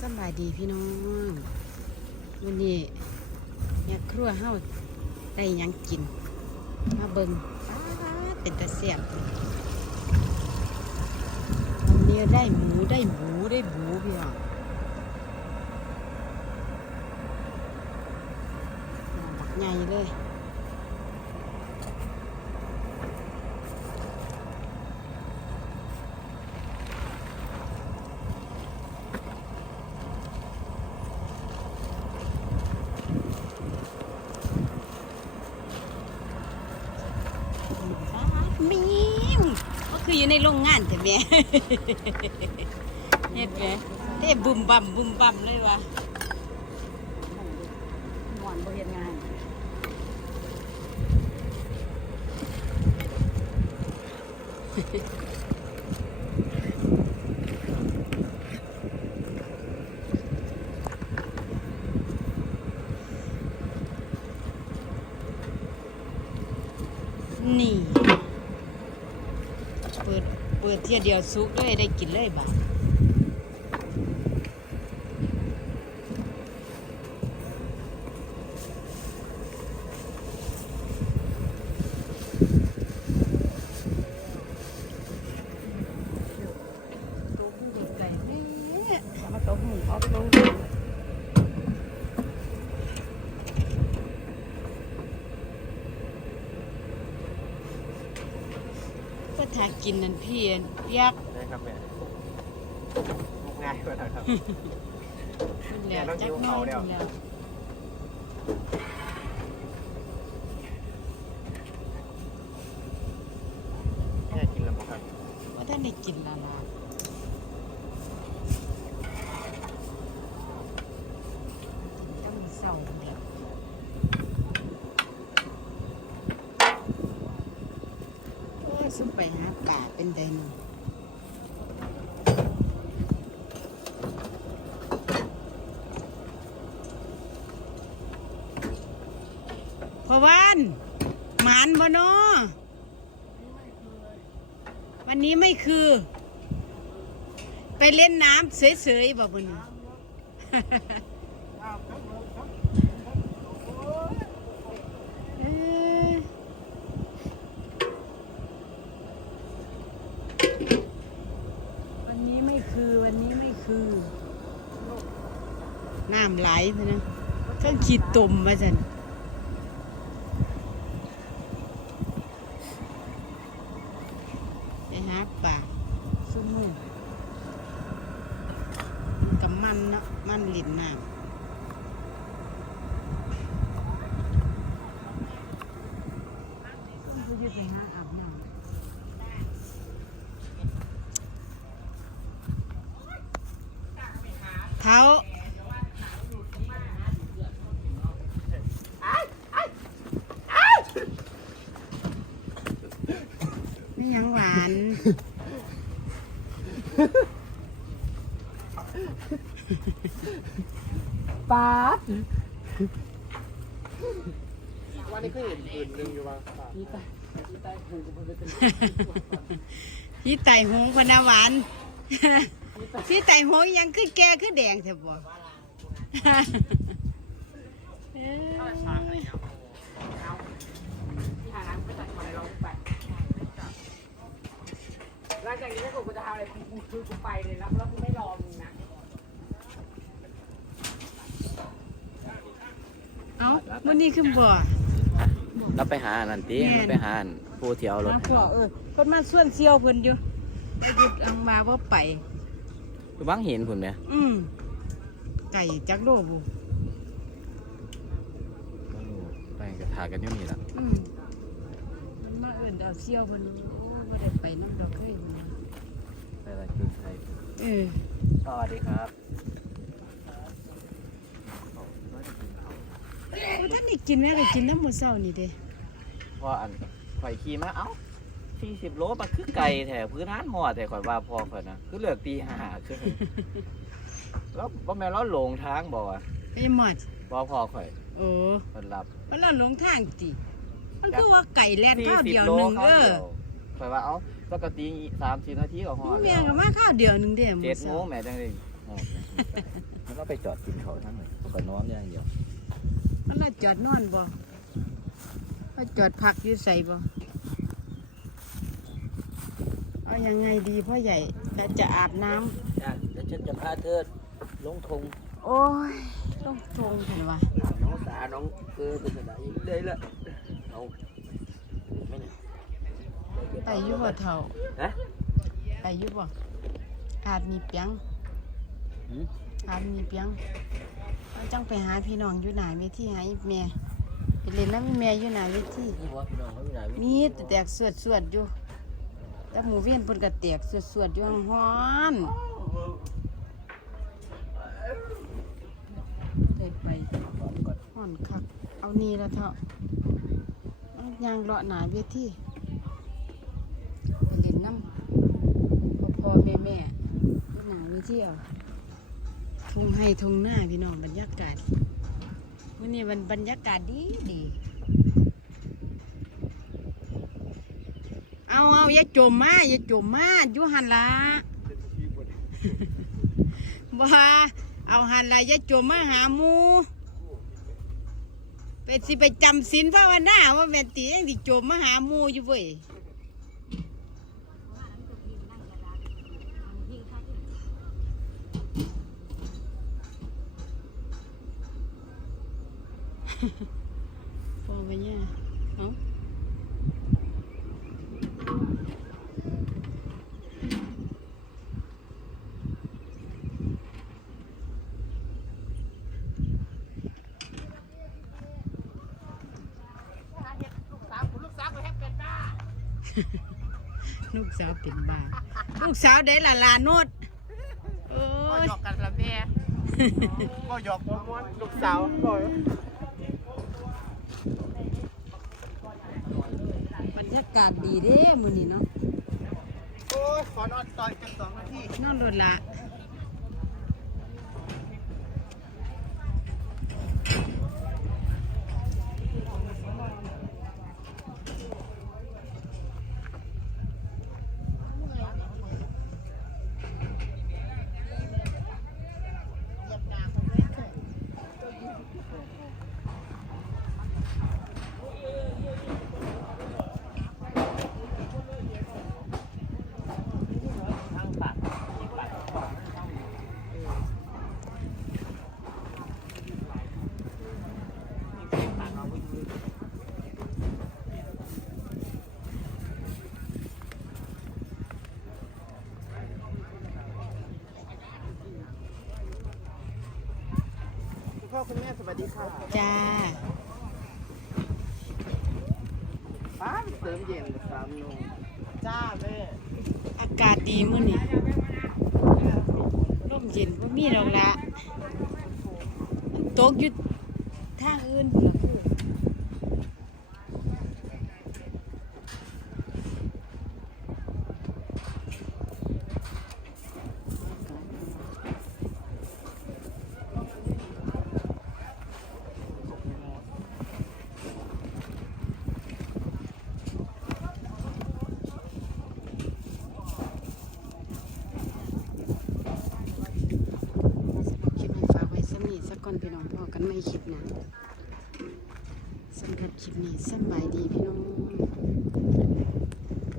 สบายดีพี่น้องวันนี้แม่ครัวเฮาได้ยังกิน มาเบิงเป็นตะเสียบวันนี้ได้หมูได้หมูได้หมูพี่น้องหลักใหญ่เลย มีมก็ คืออยู่ในโรงงานแต่แม่เฮ็ดแหมเท่บุมบัมบุมบัมเลยวะหมอนบ่เฮ็ดงานนี่ เปิด เปิดเที่ยเดียวสุกเลยได้กินเลยบ่าตัวผู้เด็กไก่แม่เอามาเต้าหู้เอาไปลง ถ้ากินนั่นพี่เปียกได้ครับแม่ง่ายกว่าครับกินแล้วแม่ต้องจักหิวหน้อเขายแล้วกินแล้วแม่กินแล้วบ่ครับว่าท่านได้กินและล่ะต้องเศร้าเดียวโอ้ยสุด ไปหาป่าเป็นไดหนพอวันหมานบ่เนาะวันนี้ไม่คือ ไปเล่นน้ำเฉยๆบ่บุญ เอ้ยวันนี้ไม่ คือวันนี้ไม่คือน้ำไหลไปนะเครื่องขีดตุ่มมาจันไปหาป่าซุ้มมือมันกับมันเนาะมันหลินน้ำ ผู้ยึดไปหาอาบน้ำ เท้าไม่ยังหวาน ป๊าดวันนี้ก็เห็นอื่นหนึ่งอยู่ว่านี่ตายนี่ตหูก็มันเป็นพี่ไตหงพนาหวานพี่ไตหงยังคือแก่คือแดงเถอะบ่เอ้ย ที่หาน้ำไม่ตัดมาเราไป หลังจากนี้ถ้ากูจะทำอะไรกูคือกูไปเลยแล้วแล้วกูไม่รอมึงนะ เอ้าวันนี้คือบ่เราไปหาอันนันติแม่นเราไปหาอันผู้ที่เอารถมาให้ขอเราเออเพิ่นมาส่วนเซียวเพิ่นอยู่ไปหยุดอังมาบ่ไป คือบังเห็นคุณไหมอืมไก่จักโลบุไปกับถากันอยู่นี่ละอืมมันมาเอิ้นเอาเซียวเพิ่นโอ้บ่ได้ไปน้ำดอกเคยมา ไปละจุดไทย เออสวัสดีครับโอ้ท่านได้กินแม่ได้กินน้ำมื้อเช้านี่เด้เพราะอันข่อยขี่มาเอ้าสี่สิบโลมาคือไก่แถวพื้นร้านหมอแต่ข่อยว่าพอข่อยนะคือเลือกตีห้าคือแล้วบ่แม่นเราหลงทางบอกว่าไอ้หมอดบ่พอข่อยโอ้เพิ่นรับมันเราหลงทางติมันคือว่าไก่แล่นสี่ข้าวสิบเดียวโลหนึงข้าวเออเดียวข่อยว่าเอ้า ปกติสามสิบนาทีก็ฮอดเมีแล้ยวก็มาข้าวเดียวหนึงเด้เจ็ดโมเช้างแม่จังได้ฮอดมันเราไปจอดกินเขาทั้งหมดก็นอนอย่างเดียวมันเราจอดนอนบ่เราจอดพักอยู่ใส่บ่เอายังไงดีพ่อใหญ่เราจะอาบน้ำจ้าแล้วฉันจะพาเธอลงทงโอ้ยต้องทงเห็นวะน้องสาน้องเออเป็นอะไรเลยละเอาไม่เนี่ย ไปอยู่บ่เท่าฮะไปอยู่บ่อาจมีเปียงหืมอาจมีเปียงเราจังไปหาพี่น้องอยู่หน้าเวทีหาอีแม่ไปเล่นน้ำอีแม่อยู่หน้าเวทีนี่ว่าพี่น้องเขาอยู่ไหนมีแต่แตกสวดสวดๆอยู่แต่หมูเวียนเพิ่นก็แตกสวดสวดๆอยู่ฮ้อนได้ไปฮ้อนคักเอานี่ละเถอะมันยางเลาะหนาเวทีไปเล่ น้ำพ่อพ่อแม่แม่อยู่หนาเวทีเอาทุ่งให้ทุ่งหน้าพี่น้องบรรยากาศวันนี้มันบรรยากาศดีดีเอาเอาอย่าจมมาอย่าจมมาอยู่หันละบ่าเอาหันละอย่าจมมาหามูไปสิไปจำศีลภาวนาว่าแม่นตียังสิจมมาหามูอยู่เว้ย พอไปเนี่ยเอา ลูกสาวเป็นบ้าลูกสาวได้ละลาโนดโอ้ยหยอกกันละแม่ก็หยอกม้วนลูกสาวบ่อยบรรยากาศดีเด้มื้อนี้เนาะโอ้ยขอนอนต่อยกันสองนาทีนอนรถละ คุณพ่อคุณแม่สวัสดีค่ะจ้าป้าเติมเย็นสามโมงจ้าแม่อากาศดีมื้อนี้ลมเย็นบ่มีดอกละมันตกอยู่ทางอื่น